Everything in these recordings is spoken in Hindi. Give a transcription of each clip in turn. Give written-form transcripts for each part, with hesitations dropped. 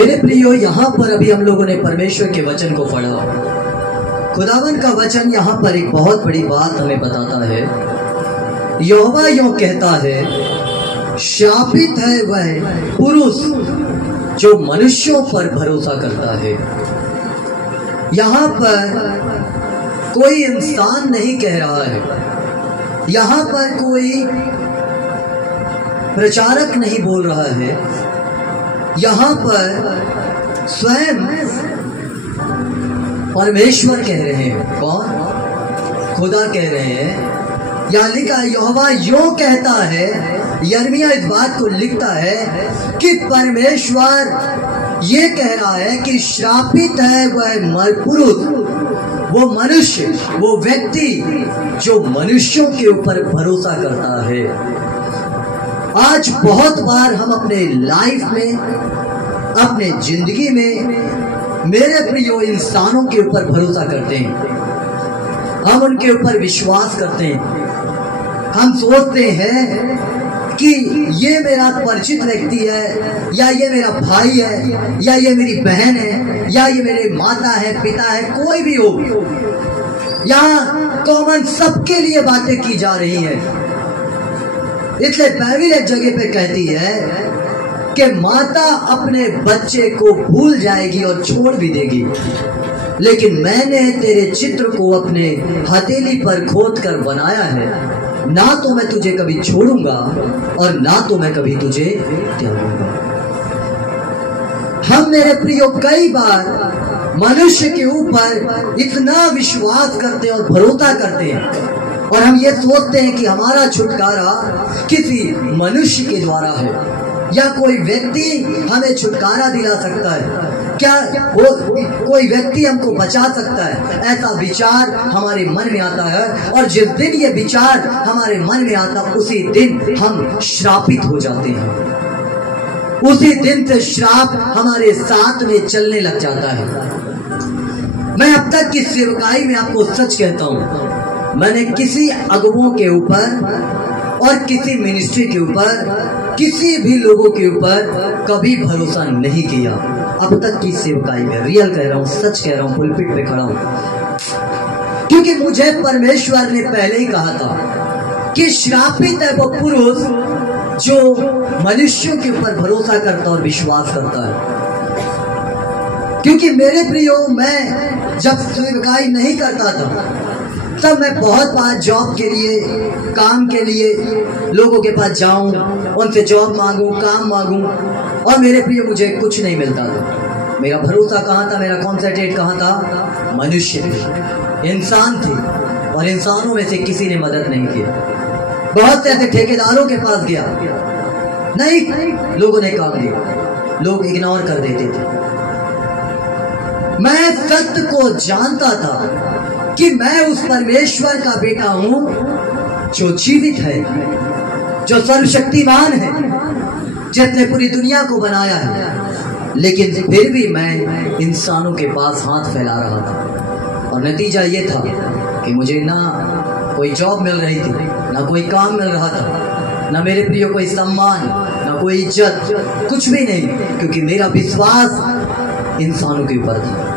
मेरे प्रियो, यहाँ पर अभी हम लोगों ने परमेश्वर के वचन को पढ़ा। खुदावन का वचन यहाँ पर एक बहुत बड़ी बात हमें बताता है। यहोवा यूं कहता है, शापित है वह पुरुष जो मनुष्यों पर भरोसा करता है। यहाँ पर कोई इंसान नहीं कह रहा है, यहाँ पर कोई प्रचारक नहीं बोल रहा है, यहाँ पर स्वयं परमेश्वर कह रहे हैं। कौन? खुदा कह रहे हैं। या लिखा, यहोवा यूं कहता है। यिर्मयाह इस बात को लिखता है कि परमेश्वर ये कह रहा है कि श्रापित है वह पुरुष, वो मनुष्य, वो व्यक्ति जो मनुष्यों के ऊपर भरोसा करता है। आज बहुत बार हम अपने लाइफ में, अपने जिंदगी में, मेरे प्रियो, इंसानों के ऊपर भरोसा करते हैं। हम उनके ऊपर विश्वास करते हैं। हम सोचते हैं कि ये मेरा परिचित व्यक्ति है, या ये मेरा भाई है, या ये मेरी बहन है, या ये मेरे माता है, पिता है, कोई भी हो। यहाँ कॉमन सबके लिए बातें की जा रही हैं। इसलिए बाइबल एक जगह पे कहती है कि माता अपने बच्चे को भूल जाएगी और छोड़ भी देगी, लेकिन मैंने तेरे चित्र को अपने हथेली पर खोद कर बनाया है। ना तो मैं तुझे कभी छोड़ूंगा और ना तो मैं कभी तुझे त्यागूंगा। हम, मेरे प्रियो, कई बार मनुष्य के ऊपर इतना विश्वास करते हैं और भरोसा करते हैं, और हम ये सोचते हैं कि हमारा छुटकारा किसी मनुष्य के द्वारा है, या कोई व्यक्ति हमें छुटकारा दिला सकता है, क्या कोई व्यक्ति हमको बचा सकता है। ऐसा विचार हमारे मन में आता है, और जिस दिन ये विचार हमारे मन में आता, उसी दिन हम श्रापित हो जाते हैं। उसी दिन से श्राप हमारे साथ में चलने लग जाता है। मैं अब तक की सेवकाई में आपको सच कहता हूं, मैंने किसी अगुवों के ऊपर और किसी मिनिस्ट्री के ऊपर, किसी भी लोगों के ऊपर कभी भरोसा नहीं किया। अब तक की सेवकाई में रियल कह रहा हूं, सच कह रहा हूं, पुलपिट पे खड़ा हूं, क्योंकि मुझे परमेश्वर ने पहले ही कहा था कि श्रापित है वो पुरुष जो मनुष्यों के ऊपर भरोसा करता और विश्वास करता है। क्योंकि मेरे प्रियो, मैं जब सेवकाई नहीं करता था, तब मैं बहुत बार जॉब के लिए, काम के लिए लोगों के पास जाऊं, उनसे जॉब मांगूं, काम मांगूं, और मेरे प्रिय मुझे कुछ नहीं मिलता था। मेरा भरोसा कहाँ था, मेरा कॉन्सेंट्रेट कहाँ था? मनुष्य थे, इंसान थे, और इंसानों में से किसी ने मदद नहीं की। बहुत से ऐसे ठेकेदारों के पास गया, नहीं लोगों ने काम दिया, लोग इग्नोर कर देते थे। मैं सत्य को जानता था कि मैं उस परमेश्वर का बेटा हूं जो जीवित है, जो सर्वशक्तिमान है, जिसने पूरी दुनिया को बनाया है। लेकिन फिर भी मैं इंसानों के पास हाथ फैला रहा था, और नतीजा ये था कि मुझे ना कोई जॉब मिल रही थी, ना कोई काम मिल रहा था, ना मेरे प्रिय कोई सम्मान, ना कोई इज्जत, कुछ भी नहीं, क्योंकि मेरा विश्वास इंसानों के ऊपर था।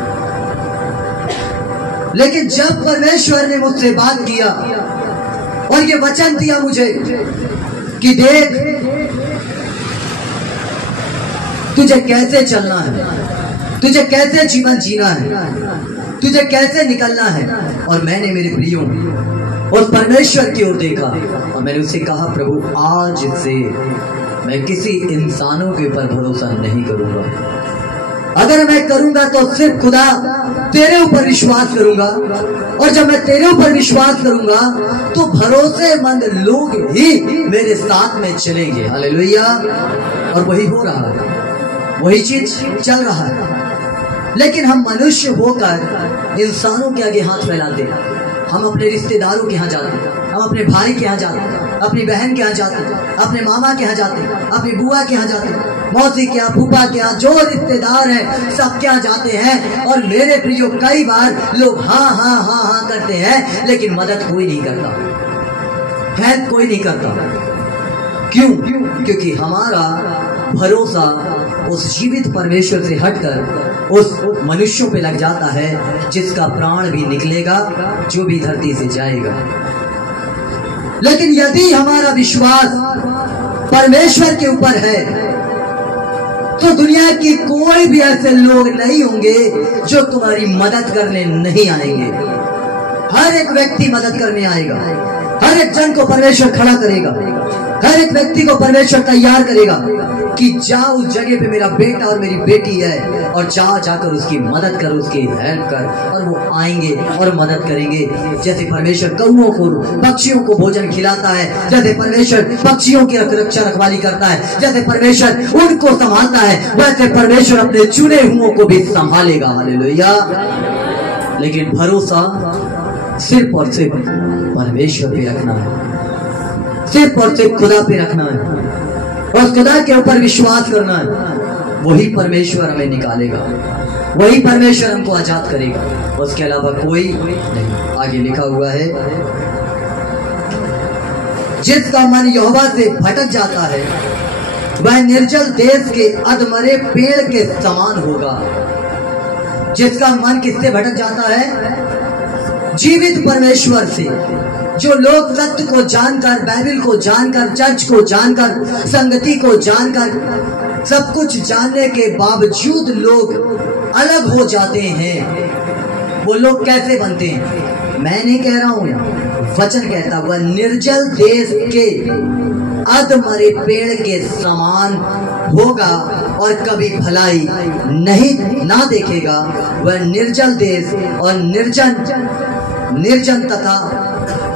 लेकिन जब परमेश्वर ने मुझसे बात किया और ये वचन दिया मुझे कि देख, तुझे कैसे चलना है, तुझे कैसे जीवन जीना है, तुझे कैसे निकलना है, और मैंने मेरे प्रियो उस परमेश्वर की ओर देखा और मैंने उससे कहा, प्रभु आज से मैं किसी इंसानों के ऊपर भरोसा नहीं करूंगा। अगर मैं करूंगा तो सिर्फ खुदा तेरे ऊपर विश्वास करूंगा, और जब मैं तेरे ऊपर विश्वास करूंगा तो भरोसेमंद लोग ही मेरे साथ में चलेंगे। हालेलुया। और वही हो रहा है, वही चीज चल रहा है। लेकिन हम मनुष्य होकर इंसानों के आगे हाथ फैलाते हैं। हम अपने रिश्तेदारों के यहाँ जाते हैं, हम अपने भाई के यहाँ जाते हैं, अपनी बहन के यहाँ जाते हैं, अपने मामा के यहाँ जाते हैं, अपनी बुआ के यहाँ जाते हैं, मौसी के यहाँ, फूफा के यहाँ, जो रिश्तेदार है सब क्या जाते हैं। और मेरे प्रियो, कई बार लोग हाँ हाँ हाँ हाँ करते हैं, लेकिन मदद कोई नहीं करता, हेल्प कोई नहीं करता। क्यों? क्योंकि हमारा भरोसा उस जीवित परमेश्वर से हटकर उस मनुष्यों पे लग जाता है जिसका प्राण भी निकलेगा, जो भी धरती से जाएगा। लेकिन यदि हमारा विश्वास परमेश्वर के ऊपर है तो दुनिया की कोई भी ऐसे लोग नहीं होंगे जो तुम्हारी मदद करने नहीं आएंगे। हर एक व्यक्ति मदद करने आएगा, हर एक जन को परमेश्वर खड़ा करेगा, हर एक व्यक्ति को परमेश्वर तैयार करेगा कि जा उस जगह पे मेरा बेटा और मेरी बेटी है और जाकर उसकी मदद कर, उसकी हेल्प कर। और वो आएंगे और मदद करेंगे। जैसे परमेश्वर कौओं को, पक्षियों को भोजन खिलाता है, जैसे परमेश्वर पक्षियों की रक्षा रखवाली करता है, जैसे परमेश्वर उनको संभालता है, वैसे परमेश्वर अपने चुने हुओं को भी संभालेगा। हालेलुया। लेकिन भरोसा सिर्फ और सिर्फ परमेश्वर पे रखना है, सिर्फ और सिर्फ खुदा पे रखना है और खुदा के ऊपर विश्वास करना है। वही परमेश्वर हमें निकालेगा, वही परमेश्वर हमको आजाद करेगा, उसके अलावा कोई नहीं। आगे लिखा हुआ है, जिसका मन यहोवा से भटक जाता है वह निर्जल देश के अधमरे पेड़ के समान होगा। जिसका मन किससे भटक जाता है? जीवित परमेश्वर से। जो लोग सत्य को जानकर, बाइबल को जानकर, चर्च को जानकर, संगति को जानकर, सब कुछ जानने के बावजूद लोग अलग हो जाते हैं, वो लोग कैसे बनते हैं? मैं नहीं कह रहा हूं, वचन कहता हुआ, निर्जल देश के अधमरे पेड़ के समान होगा और कभी भलाई नहीं ना देखेगा। वह निर्जल देश और निर्जन तथा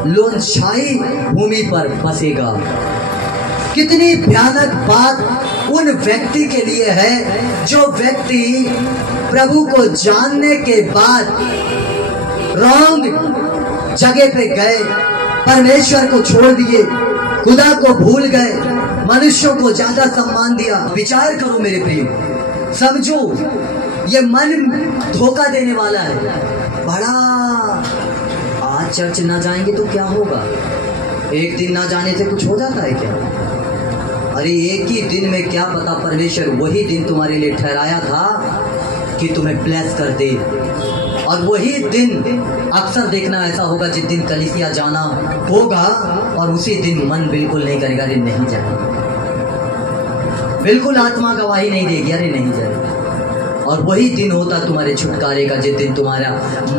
लोनछाई भूमि पर बसेगा। कितनी भयानक बात उन व्यक्ति के लिए है जो व्यक्ति प्रभु को जानने के बाद रॉन्ग जगह पे गए, परमेश्वर को छोड़ दिए, खुदा को भूल गए, मनुष्यों को ज्यादा सम्मान दिया। विचार करो मेरे प्रिय, समझो ये मन धोखा देने वाला है। बड़ा आज चर्च ना जाएंगे तो क्या होगा? एक दिन ना जाने से कुछ हो जाता है क्या? अरे एक ही दिन में क्या पता परमेश्वर वही दिन तुम्हारे लिए ठहराया था कि तुम्हें ब्लेस कर दे। और वही दिन अक्सर देखना ऐसा होगा जिस दिन कलीसिया जाना होगा और उसी दिन मन बिल्कुल नहीं करेगा, अरे नहीं जाएगा, बिल्कुल आत्मा गवाही नहीं देगी, अरे नहीं जाएगा। और वही दिन होता तुम्हारे छुटकारे का, जिस दिन तुम्हारा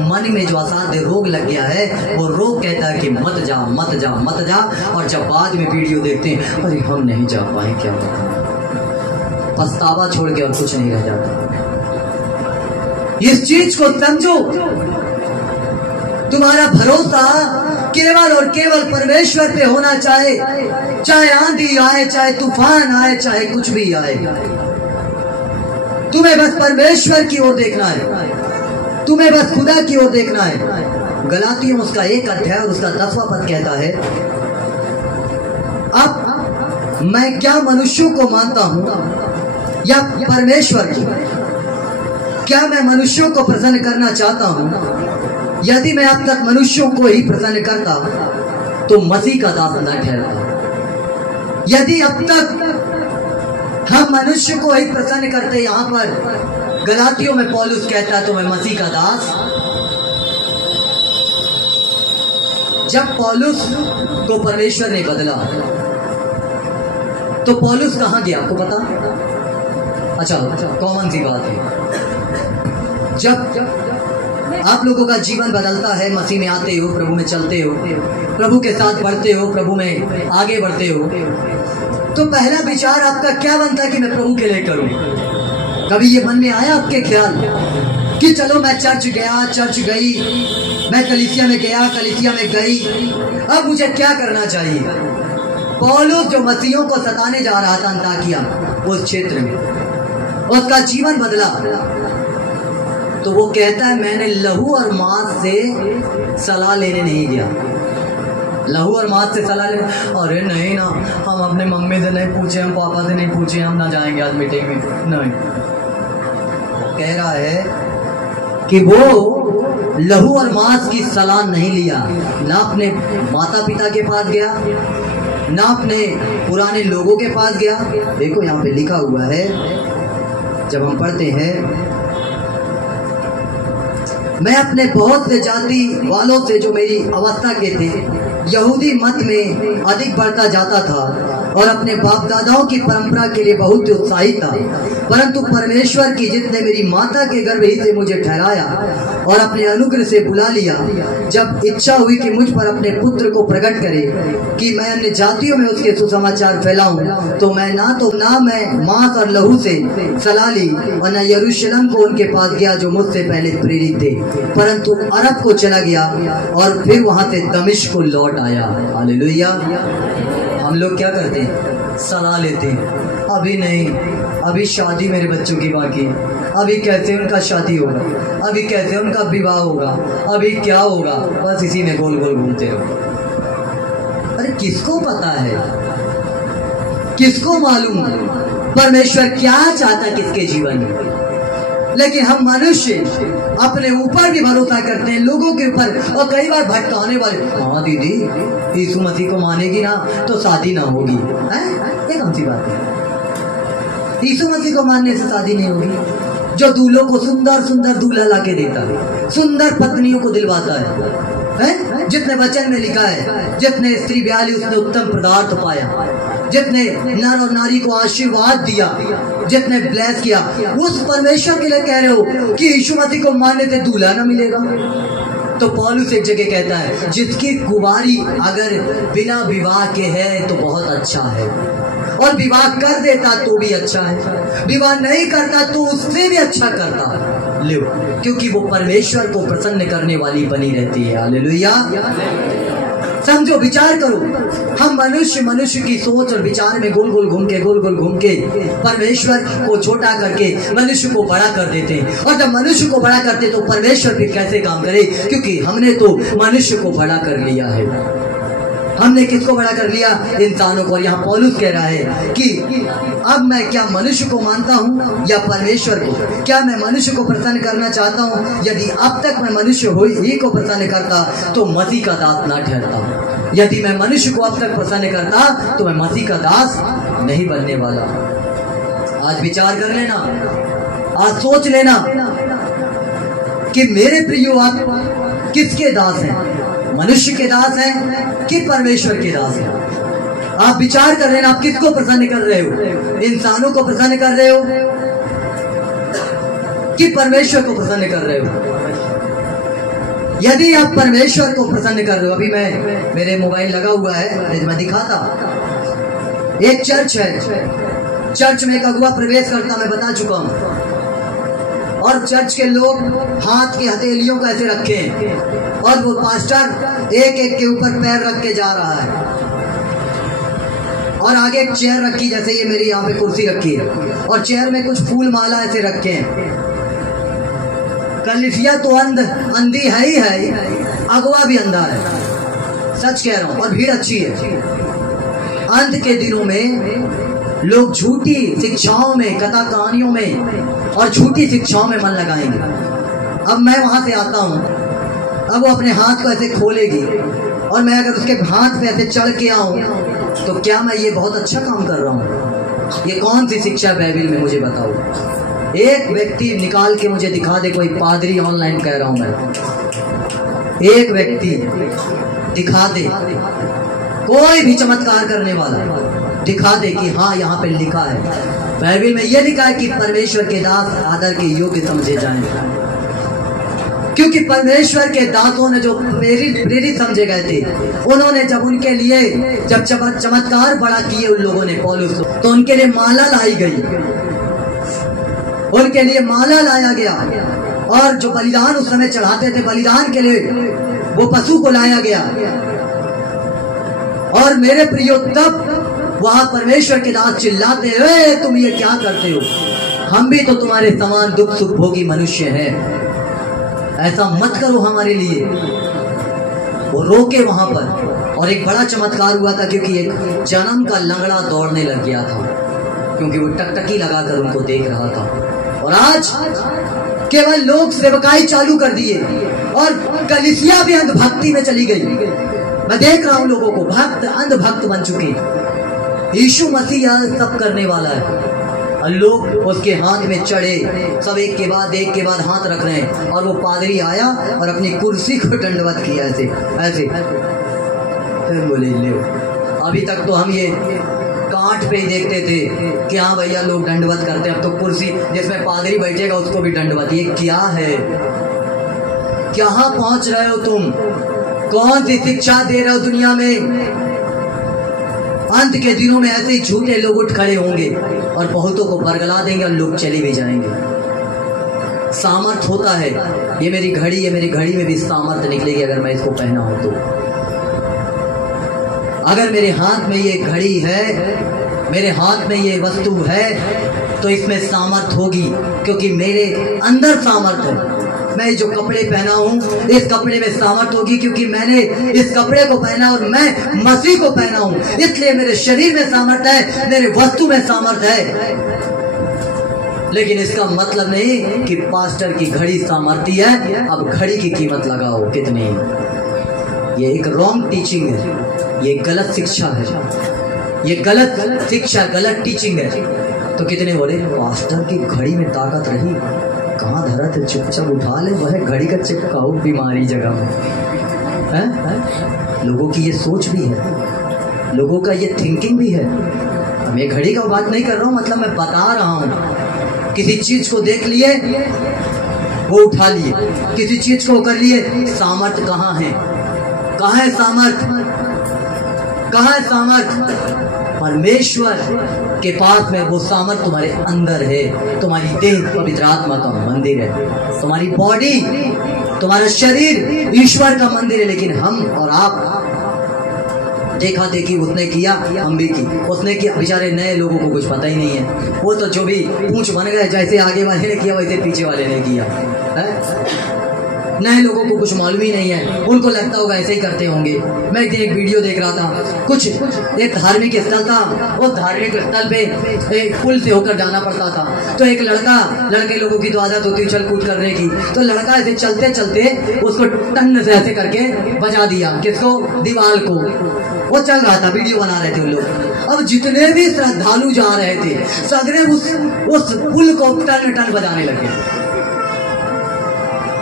मन में जो असाध्य रोग लग गया है, वो रोग कहता है कि मत जा मत जा मत जा। और जब बाद में वीडियो देखते हैं, अरे हम नहीं जा पाए, क्या होता, पछतावा छोड़ के और कुछ नहीं रह जाता। इस चीज को समझो, तुम्हारा भरोसा केवल और केवल परमेश्वर पे होना चाहिए। चाहे आंधी आए, चाहे तूफान आए, चाहे कुछ भी आए, तुम्हें बस परमेश्वर की ओर देखना है, तुम्हें बस खुदा की ओर देखना है। गलातियों उसका 1 अध्याय और उसका 10वां पद कहता है, अब मैं क्या मनुष्यों को मानता हूं या परमेश्वर को? क्या मैं मनुष्यों को प्रसन्न करना चाहता हूं? यदि मैं अब तक मनुष्यों को ही प्रसन्न करता तो मसीह का दास न ठहरता। यदि अब तक हम मनुष्य को ही प्रसन्न करते, यहां पर गलातियों में पौलुस कहता है तो मैं मसीह का दास। जब पौलुस को परमेश्वर ने बदला तो पौलुस कहां गया आपको पता? अच्छा, कॉमन सी बात है, जब आप लोगों का जीवन बदलता है, मसीह में आते हो, प्रभु में चलते हो, प्रभु के साथ बढ़ते हो, प्रभु में आगे बढ़ते हो, तो पहला विचार आपका क्या बनता है कि मैं प्रभु के लिए करूं? कभी ये मन में आया आपके ख्याल कि चलो मैं चर्च गया, चर्च गई, मैं कलीसिया में गया, कलीसिया में गई, अब मुझे क्या करना चाहिए? पौलुस जो मसीहों को सताने जा रहा था अंताकिया उस क्षेत्र में, उसका जीवन बदला तो वो कहता है मैंने लहू और मांस से सलाह लेने नहीं गया। लहू और मांस से सलाह लेने, अरे नहीं ना, हम अपने मम्मी से नहीं पूछे, हम पापा से नहीं पूछे, हम ना जाएंगे आज मीटिंग में, नहीं। कह रहा है कि वो लहू और मांस की सलाह नहीं लिया, ना अपने माता पिता के पास गया, ना अपने पुराने लोगों के पास गया। देखो यहाँ पे लिखा हुआ है जब हम पढ़ते हैं, मैं अपने बहुत से जाति वालों से जो मेरी अवस्था के थे यहूदी मत में अधिक बढ़ता जाता था और अपने बाप दादाओं की परंपरा के लिए बहुत उत्साहित था, परंतु परमेश्वर की जिसने मेरी माता के गर्भ ही से मुझे ठहराया और अपने अनुग्रह से बुला लिया, जब इच्छा हुई कि मुझ पर अपने पुत्र को प्रकट करे कि मैं अन्य जातियों में उसके सुसमाचार फैलाऊं, तो मैं ना मैं मांस और लहू से सलाह ली और न यरूशलेम को उनके पास गया जो मुझसे पहले प्रेरित थे, परंतु अरब को चला गया और फिर वहां से दमिश्क को लौट आया। हालेलुया। हम लोग क्या करते हैं? सलाह लेते हैं, अभी नहीं, अभी शादी मेरे बच्चों की बाकी, अभी कैसे उनका शादी होगा, अभी कैसे उनका विवाह होगा, अभी क्या होगा, बस इसी में गोल गोल घूमते रहो। अरे किसको पता है, किसको मालूम परमेश्वर क्या चाहता किसके जीवन में? लेकिन हम मनुष्य अपने ऊपर भी भरोसा करते हैं, लोगों के ऊपर, और कई बार भटकाने वाले, हाँ दीदी यीशु मसीह को मानेगी ना तो शादी ना होगी। ये कौन सी बात है? यीशु मसीह को मानने से शादी नहीं होगी। जो दूल्हों को सुंदर सुंदर दूल्हा लाके देता है, सुंदर पत्नियों को दिलवाता है, जितने वचन में लिखा है, जितने स्त्री ब्याली उसने उत्तम पदार्थ पाया, जितने नर और नारी को आशीर्वाद दिया, जितने ब्लेस किया, उस परमेश्वर के लिए कह रहे हो कि यीशु मसीह को मानने से दूल्हा ना मिलेगा? तो पौलुस एक जगह कहता है, जिसकी कुंवारी अगर बिना विवाह के है तो बहुत अच्छा है, और विवाह कर देता तो भी अच्छा है, विवाह नहीं करता तो उससे भी अच्छा करता लो, क्योंकि वो परमेश्वर को प्रसन्न करने वाली बनी रहती है। हालेलुया। समझो, विचार करो, हम मनुष्य की सोच और विचार में गोल गोल घूम के परमेश्वर को छोटा करके मनुष्य को बड़ा कर देते हैं, और जब मनुष्य को बड़ा करते तो परमेश्वर फिर कैसे काम करे? क्योंकि हमने तो मनुष्य को बड़ा कर लिया है। हमने किसको बड़ा कर लिया? इंसानों को। और यहाँ पौलुस कह रहा है कि अब मैं क्या मनुष्य को मानता हूँ या परमेश्वर को? क्या मैं मनुष्य को प्रसन्न करना चाहता हूँ? यदि अब तक मैं मनुष्य ही को प्रसन्न करता तो मसीह का दास ना ठहरता। यदि मैं मनुष्य को अब तक प्रसन्न करता तो मैं मसीह का दास नहीं बनने वाला। आज विचार कर लेना, आज सोच लेना कि मेरे प्रियो आप किसके दास हैं? मनुष्य के दास हैं कि परमेश्वर के दास हैं? आप विचार कर लेना, आप किसको प्रसन्न कर रहे हो? इंसानों को प्रसन्न कर रहे हो कि परमेश्वर को प्रसन्न कर रहे हो? यदि आप परमेश्वर को प्रसन्न कर रहे हो, अभी मेरे मोबाइल लगा हुआ है, मैं दिखाता, एक चर्च है, चर्च में एक अगुआ प्रवेश करता, मैं बता चुका हूं, और चर्च के लोग हाथ की हथेलियों को ऐसे रखे हैं और वो पास्टर एक एक के ऊपर पैर रख के जा रहा है, और आगे एक चेयर रखी, जैसे ये मेरी यहाँ पे कुर्सी रखी है, और चेयर में कुछ फूल माला ऐसे रखे हैं। कलीसिया तो अंधी है ही है, अगुआ भी अंधा है, सच कह रहा हूं, और भीड़ अच्छी है। अंत के दिनों में लोग झूठी शिक्षाओं में, कथा कहानियों में और झूठी शिक्षाओं में मन लगाएंगे। अब मैं वहां से आता हूं, अब वो अपने हाथ को ऐसे खोलेगी, और मैं अगर उसके हाथ पे ऐसे चढ़ के आऊं तो क्या मैं ये बहुत अच्छा काम कर रहा हूं? ये कौन सी शिक्षा बाइबल में? मुझे बताओ, एक व्यक्ति निकाल के मुझे दिखा दे, कोई पादरी, ऑनलाइन कह रहा हूं मैं, एक व्यक्ति दिखा दे, कोई भी चमत्कार करने वाला दिखा दे कि हाँ यहाँ पे लिखा है, बाइबल में ये लिखा है कि परमेश्वर के दास आदर के योग्य समझे जाएं। क्योंकि परमेश्वर के दासों ने जो प्रेरित समझे गए थे, उन्होंने जब उनके लिए जब चमत्कार बड़ा किए उन लोगों ने, पौलुस, तो उनके लिए माला लाई गई, उनके लिए माला लाया गया, और जो बलिदान उस समय चढ़ाते थे, बलिदान के लिए वो पशु को लाया गया। और मेरे प्रियो, तब वहां परमेश्वर के दास चिल्लाते हैं, तुम ये क्या करते हो? हम भी तो तुम्हारे समान दुख सुख भोगी मनुष्य हैं, ऐसा मत करो हमारे लिए। वो रोके वहां पर, और एक बड़ा चमत्कार हुआ था, क्योंकि एक जन्म का लंगड़ा दौड़ने लग गया था, क्योंकि वो टकटकी लगाकर उनको देख रहा था। और आज केवल लोग सेवकाई चालू कर दिए, और कलीसिया भी अंधभक्ति में चली गई। मैं देख रहा हूं लोगों को, भक्त अंधभक्त बन चुके। यीशु मसीह सब करने वाला है, और लोग उसके हाथ में चढ़े, सब एक के बाद हाथ रख रहे हैं, और वो पादरी आया और अपनी कुर्सी को दंडवत किया ऐसे ऐसे। फिर बोले ले, अभी तक तो हम ये कांट पे ही देखते थे कि हाँ भैया लोग दंडवत करते हैं, अब तो कुर्सी जिसमें पादरी बैठेगा उसको भी दंडवत। ये क्या है? कहाँ पहुंच रहे हो तुम? कौन सी शिक्षा दे रहे हो दुनिया में? अंत के दिनों में ऐसे ही झूठे लोग उठ खड़े होंगे और बहुतों को बरगला देंगे और लोग चले भी जाएंगे। सामर्थ होता है, ये मेरी घड़ी में भी सामर्थ निकलेगी अगर मैं इसको पहना हो तो। अगर मेरे हाथ में ये घड़ी है, मेरे हाथ में ये वस्तु है, तो इसमें सामर्थ होगी, क्योंकि मेरे अंदर सामर्थ है। मैं जो कपड़े पहना हूं, इस कपड़े में सामर्थ होगी क्योंकि मैंने इस कपड़े को पहना और मैं मसीह को पहना हूं, इसलिए मेरे शरीर में सामर्थ है, मेरे वस्तु में सामर्थ है। लेकिन इसका मतलब नहीं कि पास्टर की घड़ी सामर्थी है, अब घड़ी की कीमत लगाओ कितनी। ये एक रॉन्ग टीचिंग है, ये गलत शिक्षा है, ये गलत शिक्षा, गलत टीचिंग है। तो कितने बोले पास्टर की घड़ी में ताकत रही, कहाँ धरा थे, चुपचाप उठा ले, वह घड़ी का चिपकाओ बीमारी जगह में है। लोगों की ये सोच भी है, लोगों का ये थिंकिंग भी है। अब मैं घड़ी का बात नहीं कर रहा हूँ, मतलब मैं बता रहा हूँ, किसी चीज को देख लिए वो उठा लिए, किसी चीज को कर लिए। सामर्थ कहाँ है? कहाँ है सामर्थ? कहाँ है सामर्थ? परमेश्वर के पास में वो सामर्थ तुम्हारे अंदर है। तुम्हारी देह पवित्र आत्मा का मंदिर है, तुम्हारी बॉडी, तुम्हारा शरीर ईश्वर का मंदिर है। लेकिन हम और आप देखा देखी उसने किया, हम भी की, उसने किया। बेचारे नए लोगों को कुछ पता ही नहीं है, वो तो जो भी पूंछ बन गए, जैसे आगे वाले ने किया वैसे पीछे वाले ने किया है। नए लोगों को कुछ मालूम ही नहीं है, उनको लगता होगा ऐसे ही करते होंगे। मैं एक वीडियो देख रहा था, कुछ एक धार्मिक स्थल था, वो धार्मिक स्थल पे एक पुल से होकर जाना पड़ता था। तो एक लड़के लोगों की तो आदत होती है उछल कूद करने की, तो लड़का ऐसे चलते चलते उसको टन से ऐसे करके बजा दिया, किसको? दीवार को। वो चल रहा था, वीडियो बना रहे थे उन लोग। अब जितने भी श्रद्धालु जा रहे थे सगरे उस पुल को टन टन बजाने लगे।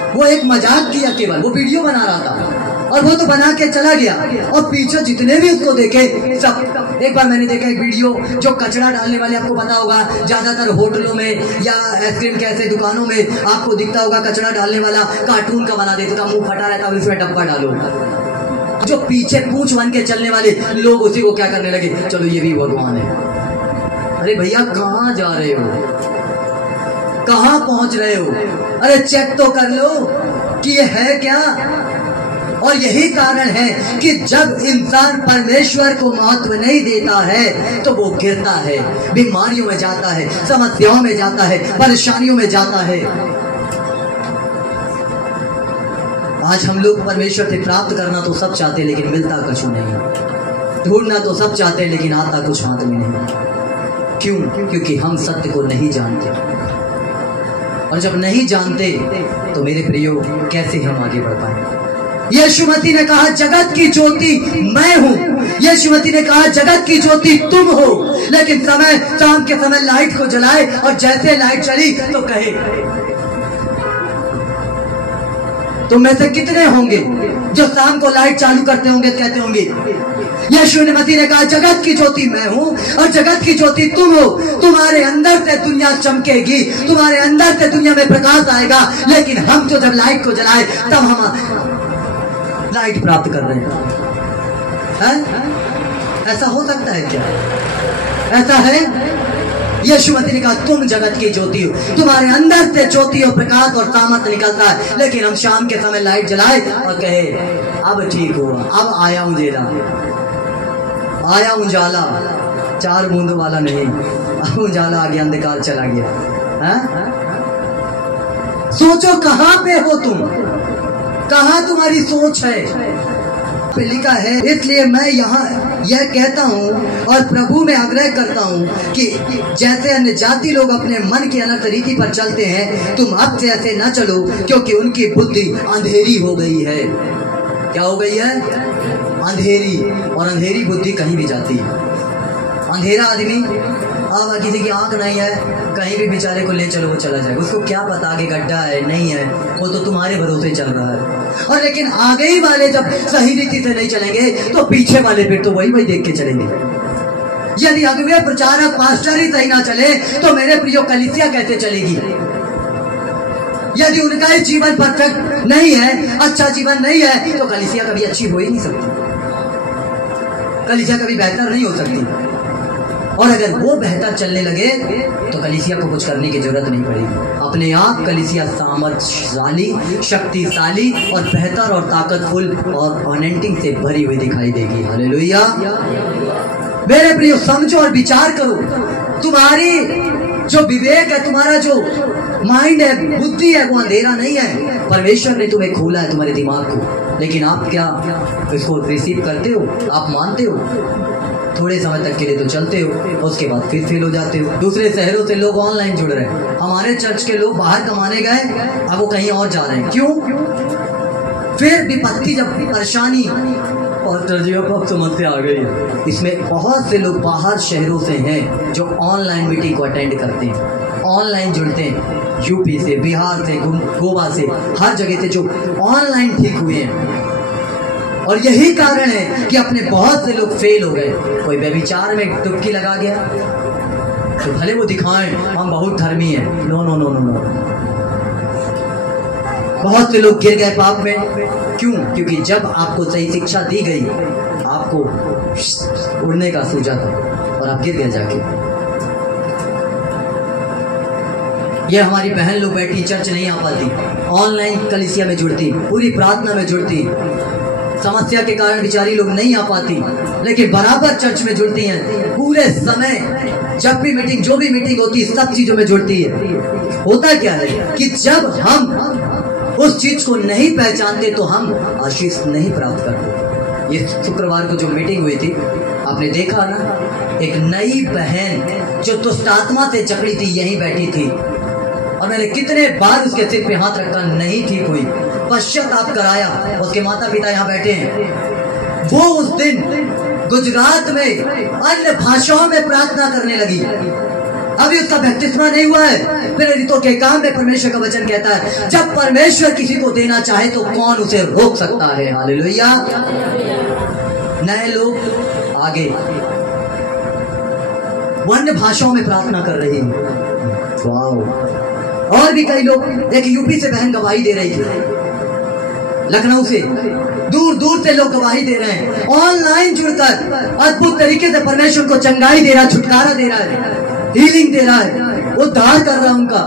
वो एक मजाक किया, केवल वो वीडियो बना रहा था और वो तो बना के चला गया। और पीछे जितने भी उसको देखे सब। एक बार मैंने देखा एक वीडियो, जो कचरा डालने वाले, आपको पता होगा ज्यादातर होटलों में या आइसक्रीम के ऐसे दुकानों में आपको दिखता होगा कचरा डालने वाला कार्टून का बना देता, मुंह फटा रहता है, उसमें डब्बा डालो। जो पीछे पूंछ बन के चलने वाले लोग उसी को क्या करने लगे, चलो ये भी भगवान है। अरे भैया कहाँ जा रहे हो? कहाँ पहुंच रहे हो? अरे चेक तो कर लो कि ये है क्या। और यही कारण है कि जब इंसान परमेश्वर को महत्व नहीं देता है तो वो गिरता है, बीमारियों में जाता है, समस्याओं में जाता है, परेशानियों में जाता है। आज हम लोग परमेश्वर से प्राप्त करना तो सब चाहते हैं, लेकिन मिलता कुछ नहीं। ढूंढना तो सब चाहते हैं, लेकिन आता कुछ हाथ में नहीं। क्यों? क्योंकि हम सत्य को नहीं जानते। और जब नहीं जानते तो मेरे प्रियो कैसे हम आगे बढ़ पाए? यीशु मसीह ने कहा जगत की ज्योति मैं हूं। यीशु मसीह ने कहा जगत की ज्योति तुम हो। लेकिन शाम के समय लाइट को जलाए और जैसे लाइट चली तो कहे, तुम में से कितने होंगे जो शाम को लाइट चालू करते होंगे, कहते होंगे यीशु मसीह ने कहा जगत की ज्योति मैं हूं और जगत की ज्योति तुम हो। तुम्हारे अंदर से दुनिया चमकेगी, तुम्हारे अंदर से दुनिया में प्रकाश आएगा। लेकिन हम जो जब लाइट को जलाए तब हम लाइट प्राप्त कर रहे हैं। ऐसा हो सकता है क्या? ऐसा है? यीशु मसीह ने कहा तुम जगत की ज्योति हो, तुम्हारे अंदर से ज्योति और प्रकाश और सामर्थ निकलता है। लेकिन हम शाम के समय लाइट जलाए और कहे अब ठीक हुआ, अब आया उजेला, आया उजाला, 4 बूंद वाला नहीं, अब उजाला आ गया, अंधकार चला गया। है? सोचो कहां पे हो तुम, कहां तुम्हारी सोच है? लिखा है, इसलिए मैं यहाँ यह कहता हूँ और प्रभु में आग्रह करता हूँ कि जैसे अन्य जाति लोग अपने मन की अनर्थ रीति पर चलते हैं, तुम अब से ऐसे न चलो, क्योंकि उनकी बुद्धि अंधेरी हो गई है। क्या हो गई है? अंधेरी। और अंधेरी बुद्धि कहीं भी जाती है। अंधेरा आदमी अब किसी की आंख नहीं है, कहीं भी बेचारे को ले चलो वो चला जाएगा, उसको क्या पता आगे गड्ढा है नहीं है, वो तो तुम्हारे भरोसे चल रहा है। और लेकिन आगे ही वाले जब सही रीति से नहीं चलेंगे तो पीछे वाले फिर तो वही देख के चलेंगे। यदि अगुवे प्रचारक पास्टर ही सही ना चले तो मेरे प्रियो कलीसिया कैसे चलेगी? यदि उनका ही जीवन परफेक्ट नहीं है, अच्छा जीवन नहीं है, तो कलीसिया कभी अच्छी हो ही नहीं सकती, कलीसिया कभी बेहतर नहीं हो सकती। और अगर वो बेहतर चलने लगे तो कलीसिया को कुछ करने की जरूरत नहीं पड़ेगी, अपने आप कलीसिया सामर्थ्यशाली, शक्तिशाली और बेहतर और ताकतफुल और अनंटिंग से भरी हुई दिखाई देगी। हालेलुया। मेरे प्रियो समझो और विचार करो, तुम्हारी जो विवेक है, तुम्हारा जो माइंड है, बुद्धि है, वो अंधेरा नहीं है। परमेश्वर ने तुम्हें खोला है, तुम्हारे दिमाग को, लेकिन आप क्या इसको रिसीव करते हो? आप मानते हो? थोड़े समय तक के लिए तो चलते हो, उसके बाद फिर फेल हो जाते हो। दूसरे शहरों से लोग ऑनलाइन जुड़ रहे हैं, हमारे चर्च के लोग बाहर कमाने गए, अब वो कहीं और जा रहे हैं। क्यों? फिर विपत्ति, जब परेशानी और अब समस्या आ गई है, इसमें बहुत से लोग बाहर शहरों से हैं जो ऑनलाइन मीटिंग को अटेंड करते हैं, ऑनलाइन जुड़ते हैं, यूपी से, बिहार से, गोवा से, हर जगह से जो ऑनलाइन ठीक हुए हैं। और यही कारण है कि अपने बहुत से लोग फेल हो गए। कोई व्यभिचार में डुबकी लगा गया तो भले वो दिखाएं हम बहुत धर्मी हैं, no no no no no. बहुत से लोग गिर गए पाप में। क्यों? क्योंकि जब आपको सही शिक्षा दी गई, आपको उड़ने का सूझा था और आप गिर गए जाके। ये हमारी बहन लोग बैठी चर्च नहीं आ पाती, ऑनलाइन कलीसिया में जुड़ती, पूरी प्रार्थना में जुड़ती, समस्या के कारण बेचारी लोग नहीं आ पाती, लेकिन बराबर चर्च में जुड़ती हैं, पूरे समय जब भी मीटिंग, जो भी मीटिंग होती है, सब चीजों में जुड़ती है। होता क्या है कि जब हम उस चीज को नहीं पहचानते तो हम आशीष नहीं प्राप्त करते। ये शुक्रवार को जो मीटिंग हुई थी, आपने देखा ना, एक नई बहन जो दुष्ट आत्मा से जकड़ी थी यहीं बैठी थी, और मैंने कितने बार उसके सिर पे हाथ रखा, नहीं ठीक हुई, पश्चाताप कराया। उसके माता पिता यहाँ बैठे हैं। वो उस दिन गुजरात में अन्य भाषाओं में प्रार्थना करने लगी। अभी उसका बपतिस्मा नहीं हुआ है। प्रेरितों के काम में परमेश्वर का वचन कहता है, जब परमेश्वर किसी को देना चाहे तो कौन उसे रोक सकता है? हालेलुया। नए लोग आगे अन्य भाषाओं में प्रार्थना कर रहे हैं। वाह। और भी कई लोग, एक यूपी से बहन गवाही दे रही थी, लखनऊ से, दूर दूर से लोग गवाही दे रहे हैं, ऑनलाइन जुड़कर अद्भुत तरीके से परमेश्वर को चंगाई दे रहा है, छुटकारा दे रहा है, हीलिंग दे रहा है, उद्धार कर रहा है उनका।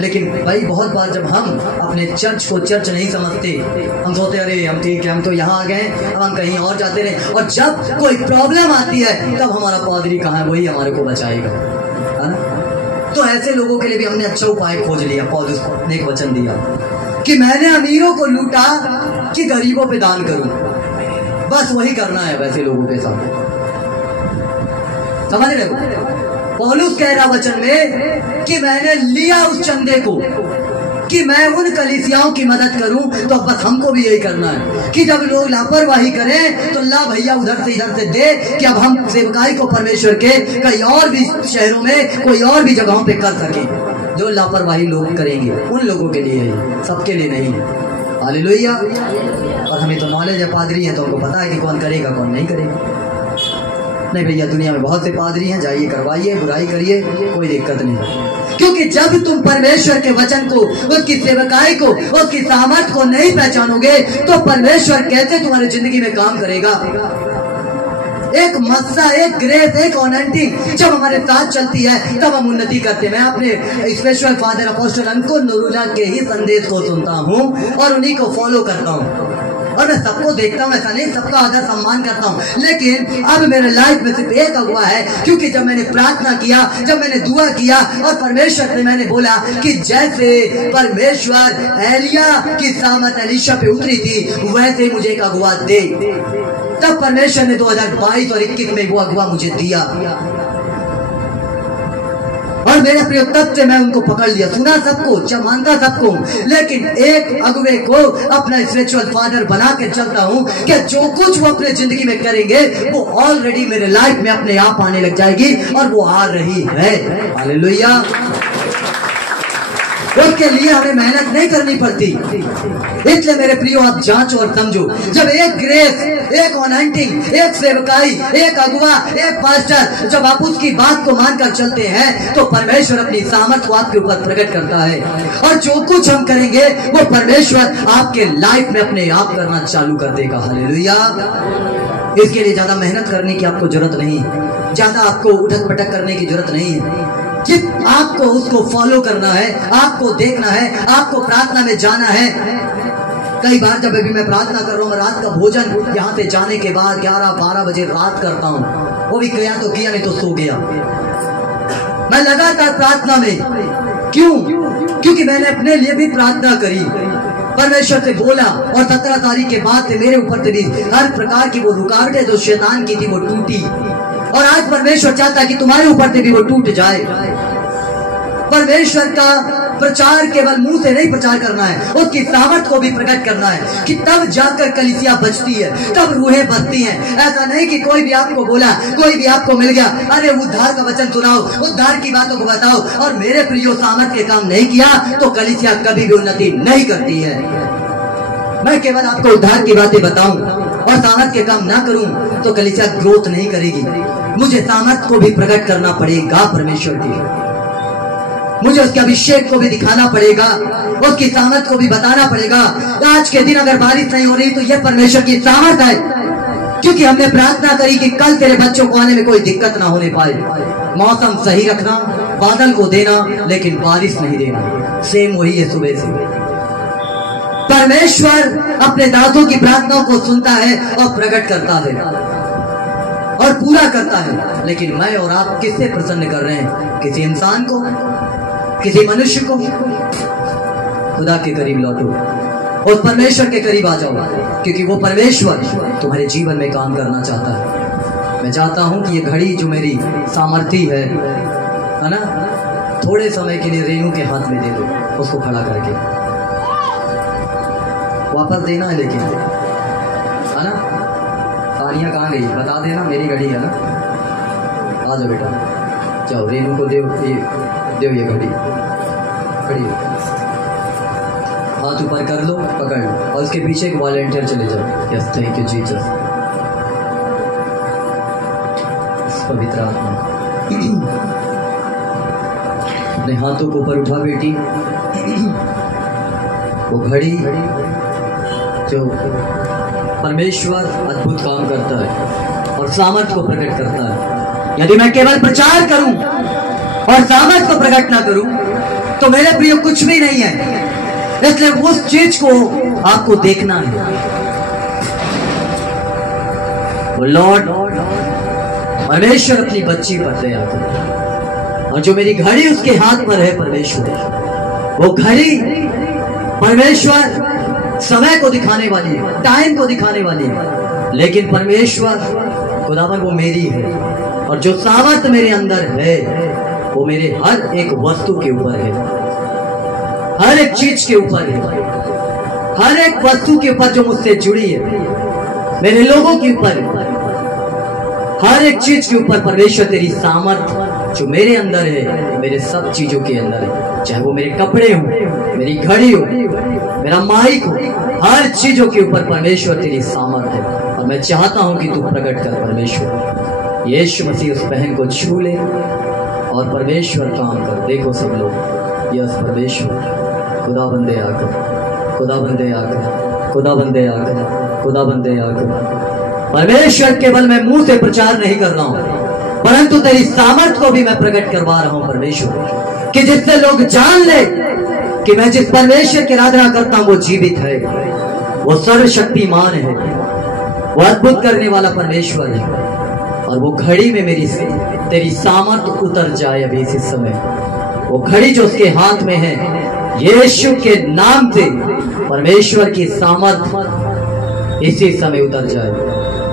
लेकिन भाई बहुत बार जब हम अपने चर्च को चर्च नहीं समझते, हम सोचते अरे हम ठीक है, हम तो यहाँ आ गए, अब हम कहीं और जाते रहे, और जब कोई प्रॉब्लम आती है तब हमारा पादरी कहाँ है, वही हमारे को बचाएगा, है ना? तो ऐसे लोगों के लिए भी हमने अच्छा उपाय खोज लिया। पौलुस ने एक वचन दिया कि मैंने अमीरों को लूटा कि गरीबों पे दान करूं। बस वही करना है वैसे लोगों के साथ, समझ रहे हो? पौलुस कह रहा वचन में कि मैंने लिया उस चंदे को कि मैं उन कलीसियाओं की मदद करूं, तो बस हमको भी यही करना है कि जब लोग लापरवाही करें तो ला भैया उधर से इधर से दे कि अब हम सेवकाई को परमेश्वर के कई और भी शहरों में, कोई और भी जगहों पे कर सकें। जो लापरवाही लोग करेंगे उन लोगों के लिए, सबके लिए नहीं। हालेलुया। और हमें तो नॉलेज है, पादरी है तो हमको पता है कि कौन करेगा कौन नहीं करेगा। नहीं भैया, दुनिया में बहुत से पादरी हैं, जाइए करवाइए, बुराई करिए, कोई दिक्कत नहीं। क्योंकि जब तुम परमेश्वर के वचन को, उसकी सेवकाई को, उसकी सामर्थ को नहीं पहचानोगे तो परमेश्वर कैसे तुम्हारी जिंदगी में काम करेगा? एक मस्सा, एक ग्रेस, एक ऑनेंटिंग जब हमारे साथ चलती है तब हम उन्नति करते हैं। मैं अपने स्पिरिचुअल फादर अपोस्टल अंकुर नूरुल्लाह के ही संदेश को सुनता हूँ और उन्हीं को फॉलो करता हूँ, और मैं सबको देखता हूँ, ऐसा नहीं सबका आदर सम्मान करता हूँ, लेकिन अब मेरे लाइफ में सिर्फ एक अगुआ है। क्योंकि जब मैंने प्रार्थना किया, जब मैंने दुआ किया और परमेश्वर से मैंने बोला कि जैसे परमेश्वर एलिया की सामत एलीशा पे उतरी थी वैसे ही मुझे एक अगुआ दे, तब परमेश्वर ने 2022 और 21 में वो अगुआ मुझे दिया। और मेरे प्रिय तब से मैं उनको पकड़ लिया, सुना सबको, मानता सबको, लेकिन एक अगुवे को अपना स्पिरिचुअल फादर बना के चलता हूँ कि जो कुछ वो अपने जिंदगी में करेंगे वो ऑलरेडी मेरे लाइफ में अपने आप आने लग जाएगी, और वो आ रही है। हालेलुया। उसके लिए हमें मेहनत नहीं करनी पड़ती। इसलिए मेरे प्रियो आप जांचो और समझो, जब एक ग्रेस, एक अनॉइंटिंग, एक सेवकाई, एक अगुवा, एक पास्टर, जब आप उसकी बात को मानकर चलते हैं तो परमेश्वर अपनी सामर्थ को आपके ऊपर प्रकट करता है, और जो कुछ हम करेंगे वो परमेश्वर आपके लाइफ में अपने आप करना चालू कर देगा। हालेलुया। इसके लिए ज्यादा मेहनत करने की आपको जरूरत नहीं, ज्यादा आपको उठक पटक करने की जरूरत नहीं है। सिर्फ आपको उसको फॉलो करना है, आपको देखना है, आपको प्रार्थना में जाना है। कई बार जब अभी मैं प्रार्थना कर रहा हूँ, रात का भोजन यहाँ से जाने के बाद 11-12 बजे रात करता हूँ, वो भी किया तो किया, नहीं तो सो गया। मैं लगातार प्रार्थना में, क्यों? क्योंकि मैंने अपने लिए भी प्रार्थना करी, परमेश्वर से बोला, और 17 तारीख के बाद से मेरे ऊपर से भी हर प्रकार की वो रुकावटें जो शैतान की थी वो टूटी, और आज परमेश्वर चाहता है कि तुम्हारे ऊपर से भी वो टूट जाए। परमेश्वर का प्रचार केवल मुंह से नहीं प्रचार करना है, उसकी सामर्थ को भी प्रकट करना है, कि तब जाकर कलीसिया बचती है, तब रूहें बचती हैं। ऐसा नहीं कि कोई भी आपको बोला, कोई भी आपको मिल गया, अरे उद्धार का वचन सुनाओ, उद्धार की बातों को बताओ, और मेरे प्रियो सामर्थ के काम नहीं किया तो कलीसिया कभी भी उन्नति नहीं करती है। मैं केवल आपको उद्धार की बातें बताऊं और सामर्थ के काम ना करूं तो कलीसिया ग्रोथ नहीं करेगी। मुझे सामर्थ को भी प्रकट करना पड़ेगा परमेश्वर की, मुझे उसके अभिषेक को भी दिखाना पड़ेगा, उसकी सामर्थ को भी बताना पड़ेगा। आज के दिन अगर बारिश नहीं हो रही तो यह परमेश्वर की सामर्थ है, क्योंकि हमने प्रार्थना करी कि कल तेरे बच्चों को आने में कोई दिक्कत ना होने पाए। मौसम सही रखना, बादल को देना, लेकिन बारिश नहीं देना। सेम वही है सुबह से। परमेश्वर अपने दासों की प्रार्थनाओं को सुनता है और प्रकट करता है और पूरा करता है। लेकिन मैं और आप किससे प्रसन्न कर रहे हैं? किसी इंसान को, किसी मनुष्य को? खुदा के करीब लौटो और परमेश्वर के करीब आ जाओ, क्योंकि वो परमेश्वर तुम्हारे जीवन में काम करना चाहता है। मैं चाहता हूं कि ये घड़ी जो मेरी सामर्थी है ना, थोड़े समय के लिए रेनू के हाथ में दे दो, उसको खड़ा करके वापस देना है, लेकिन है ना। सानिया कहाँ गई बता देना, मेरी घड़ी है ना। आ जाओ बेटा, जाओ रेनू को देव ये घड़ी खड़ी, हाथ ऊपर कर लो, पकड़ लो, और उसके पीछे एक वॉलंटियर चले जाओ। Yes, thank you Jesus. पवित्र आत्मा अपने हाथों को ऊपर उठा बेटी। वो घड़ी जो परमेश्वर अद्भुत काम करता है और सामर्थ को प्रकट करता है। यदि मैं केवल प्रचार करूं और सामर्थ को प्रकट ना करूं तो मेरे प्रिय कुछ भी नहीं है। इसलिए उस चीज को आपको देखना है। वो लॉर्ड परमेश्वर अपनी बच्ची पर दया करे, और जो मेरी घड़ी उसके हाथ पर है परमेश्वर, वो घड़ी परमेश्वर समय को दिखाने वाली है, टाइम को दिखाने वाली है, लेकिन परमेश्वर खुदावन वो मेरी है, और जो सामर्थ मेरे अंदर है वो मेरे हर एक वस्तु के ऊपर है, हर एक चीज के ऊपर है, हर एक वस्तु के ऊपर जो मुझसे जुड़ी है, मेरे लोगों के ऊपर है, हर एक चीज के ऊपर परमेश्वर तेरी सामर्थ जो मेरे अंदर है, मेरे सब चीजों के अंदर है, चाहे वो मेरे कपड़े हो, मेरी घड़ी हो, मेरा माइक हो, हर चीजों के ऊपर परमेश्वर तेरी सामर्थ है। और मैं चाहता हूं कि तू प्रकट कर परमेश्वर। यीशु मसीह उस बहन को छू ले और परमेश्वर काम कर। देखो सब लोग, यस परमेश्वर, खुदा बंदे आकर, खुदा बंदे आकर, खुदा बंदे आकर, खुदा बंदे आकर। परमेश्वर केवल मैं मुंह से प्रचार नहीं कर रहा हूं, परंतु तेरी सामर्थ को भी मैं प्रकट करवा रहा हूं परमेश्वर, कि जिससे लोग जान ले कि मैं जिस परमेश्वर की आराधना करता हूं वो जीवित है, वो सर्वशक्तिमान है, वो अद्भुत करने वाला परमेश्वर है। और वो घड़ी में मेरी तेरी सामर्थ उतर जाए अभी इस समय। वो घड़ी जो उसके हाथ में है, यीशु के नाम से परमेश्वर की सामर्थ इसी समय उतर जाए।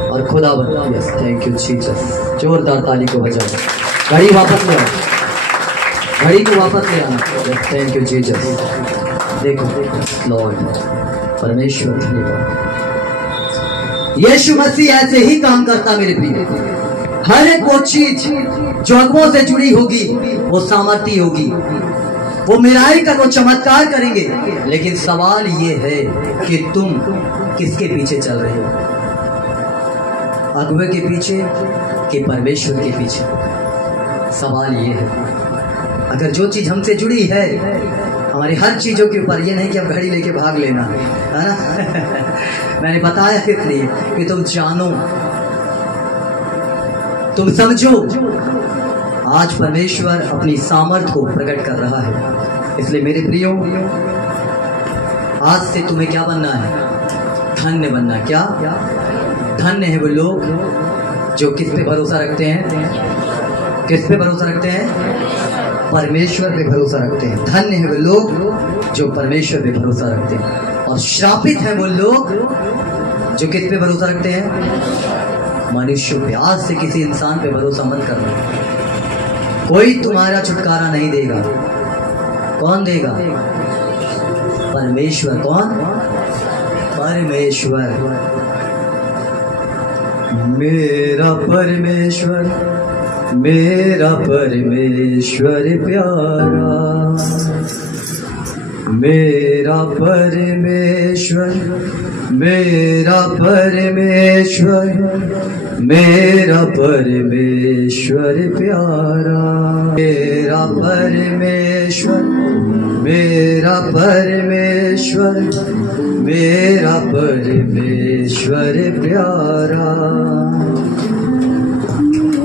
और खुदा यस, थैंक यू जीसस। जोरदार ताली को बजाओ, घड़ी वापस ले आओ। घड़ी को वापस ले आना। Thank you Jesus. देखो लॉर्ड परमेश्वर धन्यवाद। यीशु मसीह ऐसे ही काम करता मेरे प्रिय। हर एक वो चीज जो अगुओं से जुड़ी होगी वो सामर्थ्य होगी, वो मिराई का वो चमत्कार करेंगे। लेकिन सवाल ये है कि तुम किसके पीछे चल रहे हो, अगुए के पीछे कि परमेश्वर के पीछे? सवाल ये है। अगर जो चीज हमसे जुड़ी है, हमारी हर चीजों के ऊपर, ये नहीं कि अब घड़ी लेके भाग लेना है ना मैंने बताया इसलिए कि तुम जानो, तुम समझो। आज परमेश्वर अपनी सामर्थ्य को प्रकट कर रहा है। इसलिए मेरे प्रियो, आज से तुम्हें क्या बनना है? धन्य बनना। क्या? धन्य है वो लोग जो किस पे भरोसा रखते हैं? किस पे भरोसा रखते हैं? परमेश्वर पे भरोसा रखते हैं। धन्य है वो लोग जो परमेश्वर पे भरोसा रखते हैं। और श्रापित है वो लोग जो किस पे भरोसा रखते हैं? मनुष्यों पे। आज से किसी इंसान पे भरोसा मत करना। कोई तुम्हारा छुटकारा नहीं देगा। कौन देगा? परमेश्वर। कौन? परमेश्वर। मेरा परमेश्वर, मेरा परमेश्वर प्यारा, मेरा परमेश्वर, मेरा परमेश्वर, मेरा परमेश्वर प्यारा, मेरा परमेश्वर, मेरा परमेश्वर, मेरा परमेश्वर प्यारा,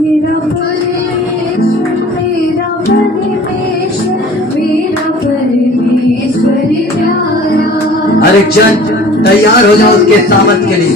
मेरा परमेश्वर प्यारा। हर एक जन तैयार हो जाओ उसके सामर्थ के लिए।